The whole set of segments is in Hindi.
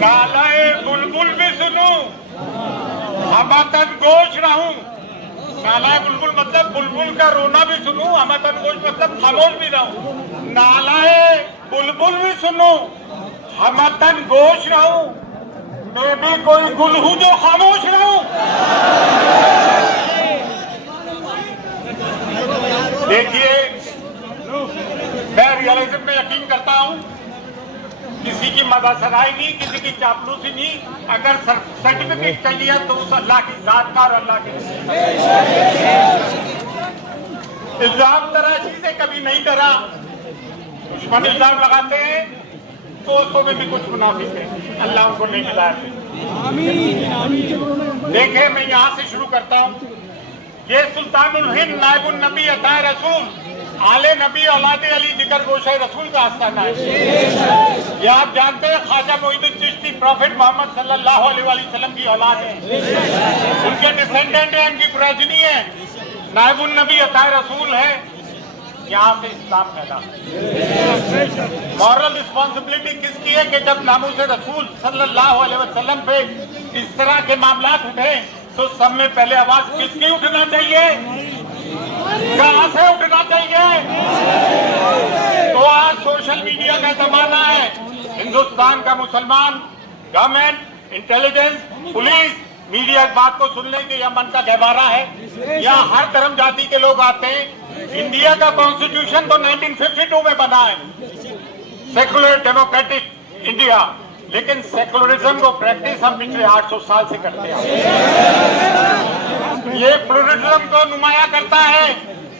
नालाए बुलबुल भी सुनूं, हमतन गोश रहूं। नालाए बुलबुल मतलब बुलबुल का रोना भी सुनूं, हमतन गोश मतलब खामोश भी रहूं। नालाए बुलबुल भी सुनूं, हमतन गोश रहूं, मैं भी कोई गुल हूं जो खामोश रहूं। देखिए, मैं रियलिज्म में यकीन करता हूं, किसी की मददसराई नहीं, किसी की चापलूसी नहीं। अगर सर्टिफिकेट चाहिए तो उस अल्लाह की जात का और अल्लाह के इल्जाम तराशी से कभी नहीं डरा। दुश्मन इल्जाम लगाते हैं तो उसको में भी कुछ मुनाफिक है, अल्लाह उनको नहीं मिलाया। देखिए, मैं यहाँ से शुरू करता हूँ। ये सुल्तानुल हिंद नायबुन नबी अता रसूल आले नबी औलादे अली जिक्र गोशे रसूल का आस्थाना है। ये आप जानते हैं, ख्वाजा मोइनुद्दीन चिश्ती प्रॉफेट मोहम्मद सल्लल्लाहु अलैहि वसल्लम की औलाद है, उनके डिसेंडेंट है, उनकी प्रोजनी है, नायबुन नबी अता रसूल है। यहाँ से इस्लाम पैदा। मॉरल रिस्पॉन्सिबिलिटी किसकी है कि जब नामों से रसूल सल्लल्लाहु अलैहि वसल्लम पे इस तरह के मामलात उठे तो सब में पहले आवाज किसकी उठना चाहिए? कहां से उठना चाहिए? तो आज सोशल मीडिया का जमाना है। हिंदुस्तान का मुसलमान, गवर्नमेंट, इंटेलिजेंस, पुलिस, मीडिया इस बात को सुन ले कि यह मन का गहवारा है। यहाँ हर धर्म जाति के लोग आते हैं। इंडिया का कॉन्स्टिट्यूशन तो 1952 में बना है, सेकुलर डेमोक्रेटिक इंडिया, लेकिन सेकुलरिज्म को प्रैक्टिस हम पिछले 800 साल से करते हैं। ये प्लुरलिज्म को नुमाया करता है,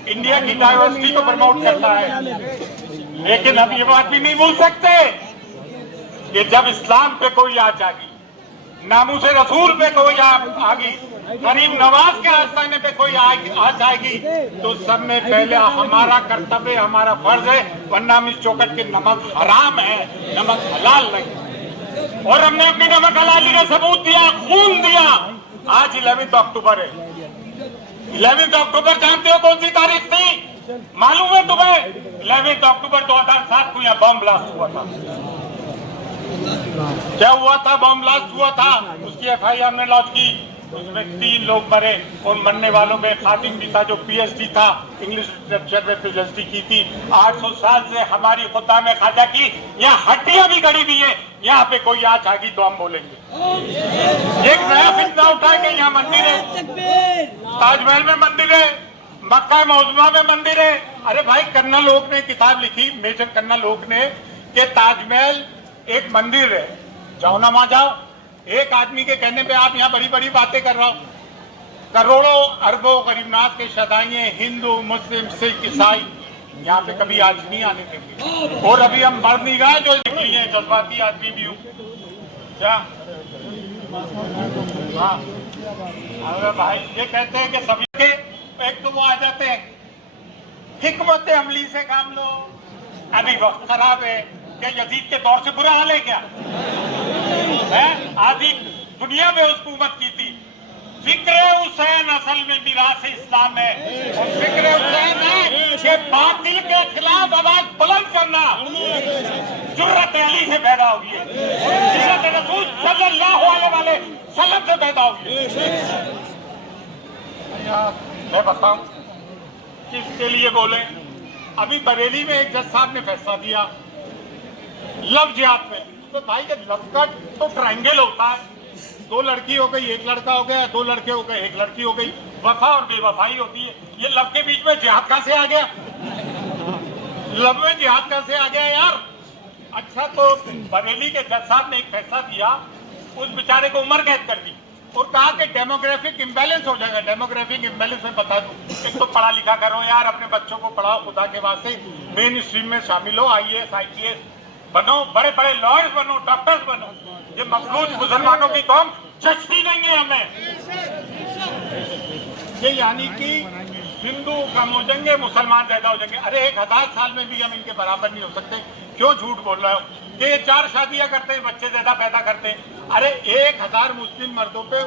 इंडिया की डाइवर्सिटी को प्रमोट करता है। लेकिन अब ये बात भी नहीं भूल सकते कि जब इस्लाम पे कोई आ जाएगी, नामूस रसूल पे कोई आ गई, गरीब नवाज के आस्थाने पे कोई आ जाएगी, तो सब में पहले हमारा कर्तव्य, हमारा फर्ज है, वरना हम इस चौखट के नमक हराम है, नमक हलाल नहीं। और हमने अपनी नमक हलाली का सबूत दिया, खून दिया। आज 11 अक्टूबर है। 11 अक्टूबर जानते हो कौन सी तारीख थी? मालूम है तुम्हें? 11 अक्टूबर 2007 को यहाँ बम ब्लास्ट हुआ था। क्या हुआ था? बम ब्लास्ट हुआ था। उसकी FIR हमने लॉन्च की, उसमें 3 लोग मरे। उन मरने वालों में खातिम भी था जो PhD था, इंग्लिश लिटरेचर में PhD की थी। 800 साल से हमारी खुदा में खाजा की यहाँ हड्डियां भी गड़ी हुई है। यहाँ पे कोई आज आगी तो हम बोलेंगे। एक नया फितना उठा के यहाँ मंदिर है, ताजमहल में मंदिर है, मक्का मौजमा में मंदिर है। अरे भाई, कन्ना लोग ने किताब लिखी, मेजर कन्ना लोग ने, कि ताजमहल एक मंदिर है, जाओ ना वहां जाओ। एक आदमी के कहने पे आप यहाँ बड़ी बड़ी बातें कर रहे हो। करोड़ों अरबों गरीबनाथ के शदाइए, हिंदू, मुस्लिम, सिख, ईसाई यहाँ पे कभी आज नहीं आने देंगे। और अभी हम बढ़ नहीं गए जो निकली है, जज्बाती आदमी भी हूँ क्या? हाँ, अरे भाई, ये कहते हैं कि सभी के एक तो वो आ जाते हैं, हिकमत अमली से काम लो, अभी वक्त खराब है। क्या यजीद के दौर से बुरा हाल है क्या? है? आधी दुनिया में हुकूमत की थी। फिक्र हुसैन असल में मिरास इस्लाम है, और फिक्र हुसैन है कि बातिल के खिलाफ आवाज बुलंद करना जुर्रत अली से पैदा हुई है, जुर्रत रसूल सल्लल्लाहु अलैहि वसल्लम से पैदा हुई है। मैं बताऊं किसके लिए बोले? अभी बरेली में एक जज साहब ने फैसला दिया लव जिहाद में। तो भाई, जब लव का तो ट्रायंगल होता है, 2 लड़की हो गई, 1 लड़का हो गया, 2 लड़के हो गए, 1 लड़की हो गई। वफा और बेवफाई होती है। ये लब के बीच में जिहाद कहां से आ गया? लब में जिहाद कहां से आ गया यार? अच्छा, तो बरेली के जज साहब ने एक फैसला दिया, उस बेचारे को उम्र कैद कर दी और कहा कि डेमोग्राफिक इम्बैलेंस हो जाएगा। डेमोग्राफिक इम्बैलेंस में बता दूं, एक तो पढ़ा लिखा करो यार, अपने बच्चों को पढ़ाओ, खुदा के वास्ते मेन स्ट्रीम में शामिल हो, IAS IPS बनो, बड़े बड़े लॉयर्स बनो, डॉक्टर्स बनो। ये मखलूज मुसलमानों की कौम जचती नहीं है हमें। ये यानी कि हिंदू कम हो जाएंगे, मुसलमान ज्यादा हो जाएंगे। अरे 1000 साल में भी हम इनके बराबर नहीं हो सकते। क्यों झूठ बोल रहे हो कि ये 4 शादियां करते हैं, बच्चे ज्यादा पैदा करते हैं? अरे 1000 मुस्लिम मर्दों पे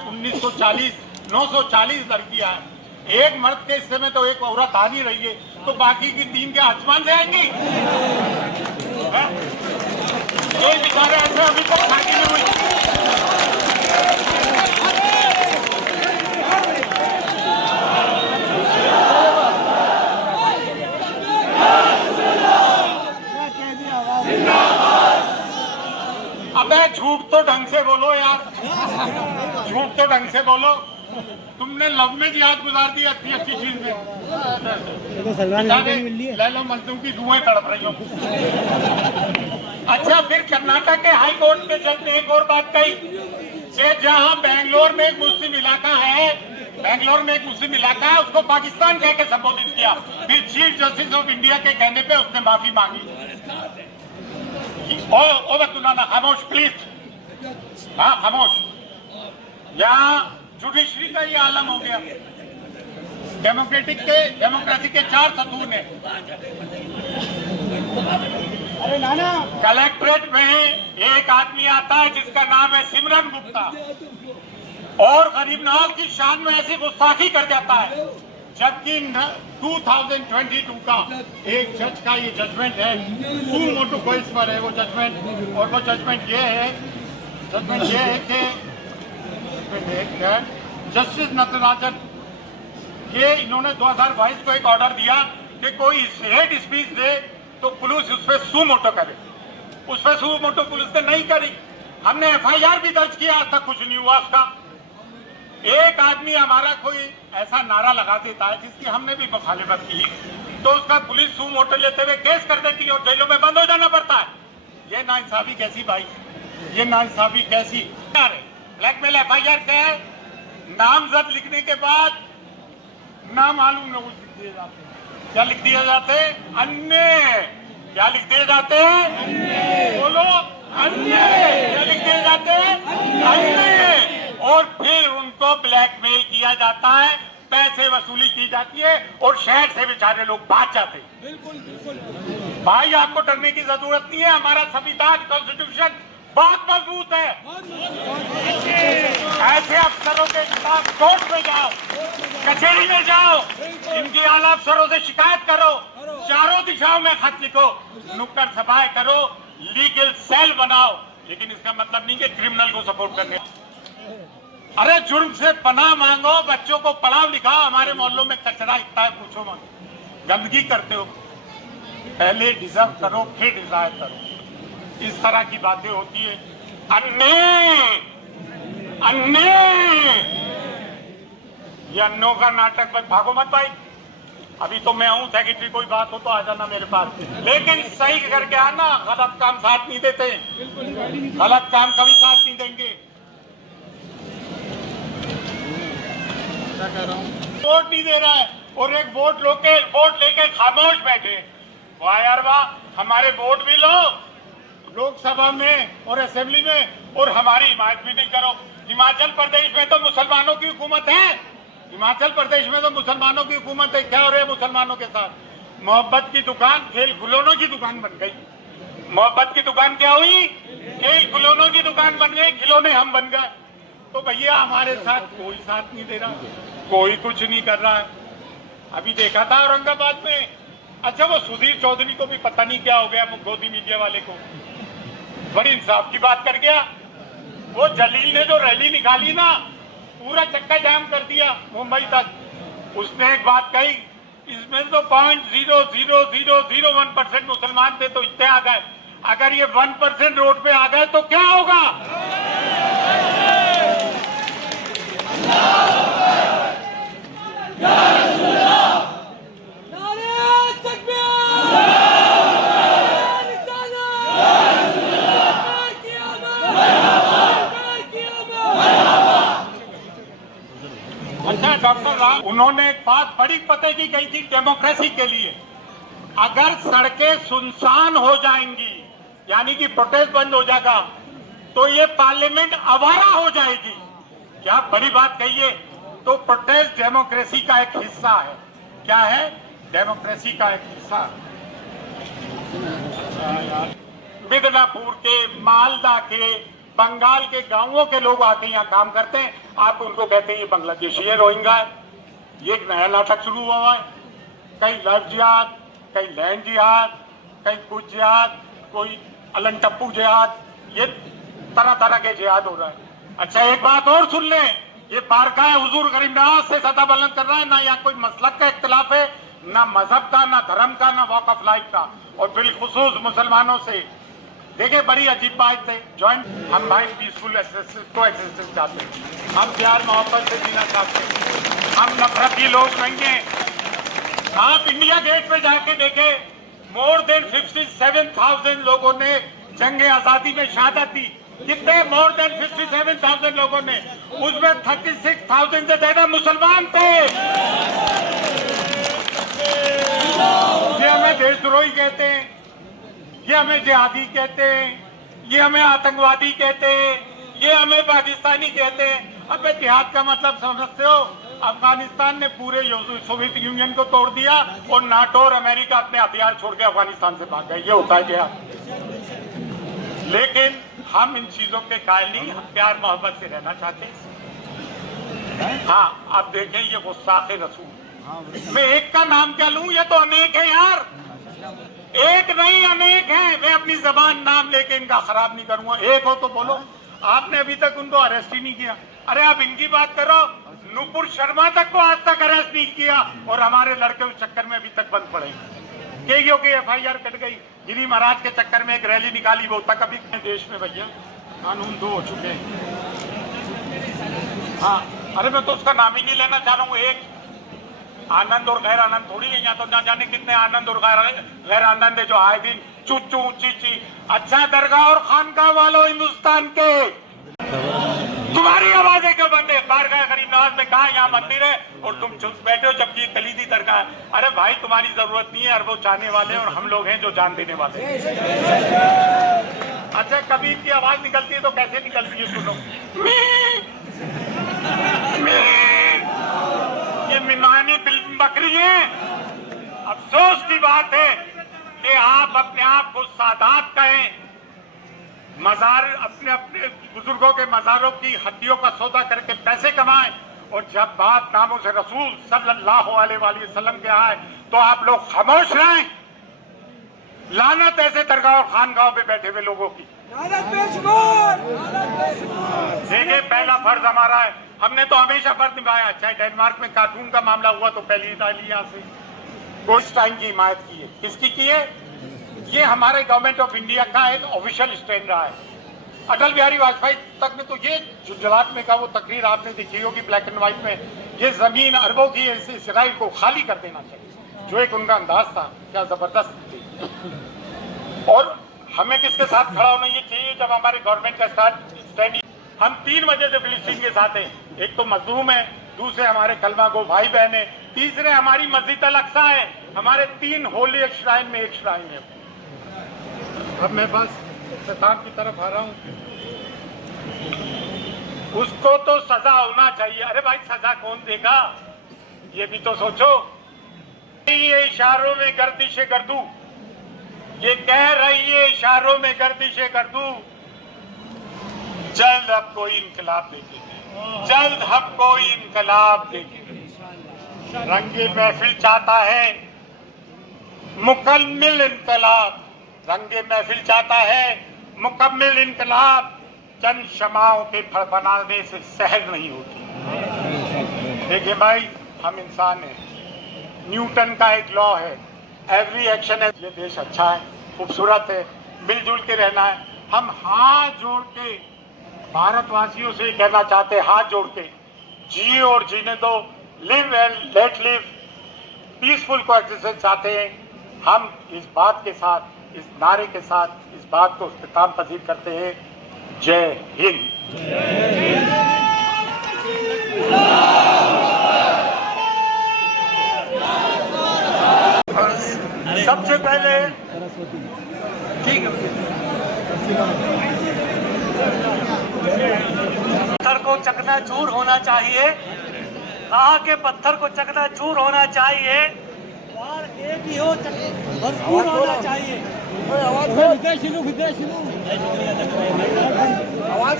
940 लड़कियां हैं। एक मर्द के हिस्से में तो एक औरत आ नहीं रही है, तो बाकी की 3 के आसमान से आएंगी? ये बेचारे ऐसे अभी तक शादी नहीं हुई। अबे झूठ तो ढंग से बोलो यार, झूठ तो ढंग से बोलो। तुमने लव में जिहाद गुजार दी अच्छी चीज में। ले लो मजदूर की धुएं तड़प रही हो। अच्छा, फिर कर्नाटक के हाई कोर्ट के जज ने एक और बात कही कि जहां बेंगलोर में एक मुस्लिम इलाका है, उसको पाकिस्तान कह के संबोधित किया। फिर चीफ जस्टिस ऑफ इंडिया के कहने पे उसने माफी मांगी। ओ बतुनाना खामोश प्लीज, हाँ खामोश। यहाँ जुडिशरी का ये आलम हो गया। डेमोक्रेसी के 4 सतून है। अरे नाना, कलेक्ट्रेट में एक आदमी आता है जिसका नाम है सिमरन गुप्ता, और गरीब नवाज की शान में ऐसी गुस्ताखी कर जाता है, जबकि 2022 का एक जज का ये जजमेंट है, सू मोटो केस पर है वो जजमेंट। और वो जजमेंट ये है कि जस्टिस नटराजन, ये इन्होंने 2022 को एक ऑर्डर दिया कि कोई हेट स्पीच दे तो पुलिस उस पर सू मोटो करे। उस पर सू मोटो पुलिस ने नहीं करी। हमने FIR भी दर्ज किया, आज तक कुछ नहीं हुआ उसका। एक आदमी हमारा कोई ऐसा नारा लगा देता है जिसकी हमने भी मुखालिफत की, तो उसका पुलिस सू मोटो लेते हुए केस कर देती है और जेलों में बंद हो जाना पड़ता है। ये नाइंसाफी कैसी भाई, ये नाइंसाफी कैसी? ब्लैकमेल FIR क्या है? नामजद लिखने के बाद नामालूम लोग लिख दिए जाते हैं। क्या लिख दिए जाते हैं? अन्य। क्या लिख दिए जाते हैं? बोलो, अन्य। क्या लिख दिए जाते हैं? अन्य। और फिर उनको ब्लैकमेल किया जाता है, पैसे वसूली की जाती है और शहर से बेचारे लोग भाग जाते हैं। बिल्कुल भाई, आपको डरने की जरूरत नहीं है। हमारा संविधान, कॉन्स्टिट्यूशन बहुत मजबूत है। ऐसे अफसरों के खिलाफ कोर्ट में जाओ, कचहरी में जाओ, इनके आला अफसरों से शिकायत करो, चारों दिशाओं में खत लिखो, नुक्कड़ सभाएं करो, लीगल सेल बनाओ। लेकिन इसका मतलब नहीं कि क्रिमिनल को सपोर्ट करने। अरे जुर्म से पनाह मांगो, बच्चों को पढ़ाओ लिखाओ। हमारे मोहल्लों में कचरा इतना है, पूछो मत। गंदगी करते हो, पहले डिजर्व करो फिर डिजायर करो। इस तरह की बातें होती है। अन्य ये अन्नों का नाटक। बस भागो मत भाई, अभी तो मैं हूं सेक्रेटरी, कोई बात हो तो आ जाना मेरे पास, लेकिन सही करके आना। गलत काम साथ नहीं देते, गलत काम कभी साथ नहीं देंगे। वोट नहीं दे रहा है और एक वोट लेके खामोश बैठे। वाह यार वाह, हमारे वोट भी लो लोकसभा में और असेंबली में, और हमारी हिमायत भी नहीं करो। हिमाचल प्रदेश में तो मुसलमानों की हुकूमत है। हिमाचल प्रदेश में तो मुसलमानों की हुकूमत है। क्या हो रहा है मुसलमानों के साथ? मोहब्बत की दुकान खेल खिलौनों की दुकान बन गई। मोहब्बत की दुकान क्या हुई? खेल खिलौनों की दुकान बन गई, खिलौने हम बन गए। तो भैया हमारे साथ कोई साथ नहीं दे रहा, कोई कुछ नहीं कर रहा है। अभी देखा था औरंगाबाद में, अच्छा वो सुधीर चौधरी को भी पता नहीं क्या हो गया, गोदी मीडिया वाले को बड़ी इंसाफ की बात कर गया। वो जलील ने जो रैली निकाली ना, पूरा चक्का जाम कर दिया मुंबई तक। उसने एक बात कही, इसमें तो 0.00001% मुसलमान थे तो इतने आ गए। अगर ये 1% रोड पे आ गए तो क्या होगा? अच्छा डॉक्टर राम, उन्होंने एक बात बड़ी पते की कही थी डेमोक्रेसी के लिए, अगर सड़कें सुनसान हो जाएंगी यानी कि प्रोटेस्ट बंद हो जाएगा तो ये पार्लियामेंट आवारा हो जाएगी। क्या बड़ी बात कही है। तो प्रोटेस्ट डेमोक्रेसी का एक हिस्सा है। क्या है? डेमोक्रेसी का एक हिस्सा। मिदनापुर के, मालदा के, बंगाल के गांवों के लोग आके यहाँ काम करते हैं, आप उनको कहते हैं ये बांग्लादेशी है, रोहिंग्या है। ये एक नया नाटक शुरू हुआ है। कहीं लव जिहाद, कहीं लैंड जिहाद, कहीं कुछ जिहाद, कोई अलन टप्पू जिहाद, ये तरह तरह के जिहाद हो रहा है। अच्छा एक बात और सुन लें, ये बारगाह हुजूर गरीब नवाज से सदा बुलंद कर रहा है, ना यहाँ कोई मसलक का इख्तिलाफ है, ना मजहब का, ना धर्म का, ना वॉक ऑफ लाइफ का, और बिलखुसूस मुसलमानों से। देखिए बड़ी अजीब बात है, ज्वाइंट हम भाई पीसफुल को एक्सिस्टेंस चाहते हैं, हम प्यार मोहब्बत से जीना चाहते हैं, हम नफरती लोग नहीं हैं। आप इंडिया गेट पे जाके देखें, मोर देन 57,000 लोगों ने जंग आजादी में शहादत दी। कितने? मोर देन 57,000 लोगों ने, उसमें 36,000 से ज्यादा मुसलमान थे। ये हमें देशद्रोही कहते हैं, ये हमें जिहादी कहते हैं, ये हमें आतंकवादी कहते हैं, ये हमें पाकिस्तानी कहते हैं। अब जिहाद का मतलब समझते हो? अफगानिस्तान ने पूरे सोवियत यूनियन को तोड़ दिया और नाटो और अमेरिका अपने हथियार छोड़ के अफगानिस्तान से भाग गए, ये होता है जिहाद। लेकिन हम इन चीजों के कायल नहीं, हम प्यार मोहब्बत से रहना चाहते हैं। हाँ आप देखें ये गुस्ताखे रसूल, मैं एक का नाम क्या लूं, ये तो अनेक है यार, एक नहीं अनेक है। मैं अपनी जबान नाम लेके इनका खराब नहीं करूंगा, एक हो तो बोलो। आपने अभी तक उनको अरेस्ट ही नहीं किया। अरे आप इनकी बात करो, नुपुर शर्मा तक को आज तक अरेस्ट नहीं किया और हमारे लड़के उस चक्कर में अभी तक बंद पड़े। केईओ की FIR कट गई, गिरी महाराज के चक्कर में एक रैली निकाली, वो तक अभी देश में भैया कानून 2 हो चुके हैं। हाँ अरे मैं तो उसका नाम ही नहीं लेना चाह रहा हूँ। एक आनंद और गैर आनंद थोड़ी है यहाँ, तो ना जाने कितने आनंद और गैर आनंद है जो आए दिन चूचू ची। अच्छा दरगाह और खानकाह वालों हिंदुस्तान के, तुम्हारी आवाजें क्यों बंद है? बारगाह गरीब नवाज में कहा यहाँ मंदिर है और तुम चुप बैठे हो जबकि कलीदी दरगाह है। अरे भाई तुम्हारी जरूरत नहीं है, अरबों चाहने वाले और हम लोग हैं जो जान देने वाले। अच्छा कभी इनकी आवाज निकलती है तो कैसे निकलती है? सुनो, ये मिमानी बकरी है। अफसोस की बात है कि आप अपने आप को सादात कहें, मजार अपने अपने बुजुर्गों के मजारों की हड्डियों का सौदा करके पैसे कमाएं, और जब बात नामों से रसूल सल्लल्लाहु अलैहि वसल्लम के आए तो आप लोग खामोश रहें। लानत ऐसे दरगाह और खानगाहों पे बैठे हुए लोगों की। देखिए पहला फर्ज हमारा है, हमने तो हमेशा फर्ज निभाया। चाहे डेनमार्क में कार्टून का मामला हुआ तो पहली डाली यहाँ से गोल्डस्टाइन की हिमायत की है। किसकी की है? ये हमारे गवर्नमेंट ऑफ इंडिया का एक ऑफिशियल स्टैंड रहा है। अटल बिहारी वाजपेयी तक में तो ये गुजरात में का वो तकरीर आपने देखी होगी ब्लैक एंड व्हाइट में, ये जमीन अरबों की इसराइल को खाली कर देना चाहिए, जो एक उनका अंदाज था, क्या जबरदस्त थी। और हमें किसके साथ खड़ा होना ये चाहिए जब हमारे गवर्नमेंट का स्टैंड। हम 3 वजह से फिलिस्तीन के साथ हैं। एक तो मजलूम है, दूसरे हमारे कलमा गो भाई बहन है, तीसरे हमारी मस्जिद अल अक्सा है। हमारे 3 होली श्राइन में एक श्राइन है। अब मैं बस इख्तिताम की तरफ आ रहा हूँ। उसको तो सजा होना चाहिए। अरे भाई सजा कौन देगा ये भी तो सोचो। ये इशारों में गर्दिशे कर दूं, ये कह रही है इशारों में गर्दिशे कर दूं, जल्द हम कोई इनकलाब देखेंगे, जल्द हम कोई इनकलाब देखेंगे। रंगे महफिल चाहता है मुकम्मिल इनकलाब, रंगे महफिल चाहता है मुकम्मिल इनकलाब। चंद शमाओं के फड़फड़ाने से सहज नहीं होती। देखिए भाई हम इंसान हैं, न्यूटन का एक लॉ है, एवरी एक्शन है। ये देश अच्छा है, खूबसूरत है, मिलजुल के रहना है। हम हाथ जोड़ के भारतवासियों से कहना चाहते हैं, हाथ जोड़ के जिए और जीने दो, live and let live, peaceful coexistence चाहते हैं। हम इस बात के साथ, इस नारे के साथ इस बात को इख्तिताम पसीर करते हैं। जय हिंद। सबसे पहले ठीक है, पत्थर को चकनाचूर होना चाहिए, कहा के पत्थर को चकनाचूर होना चाहिए और एक ही हो मजबूत होना चाहिए। आवाज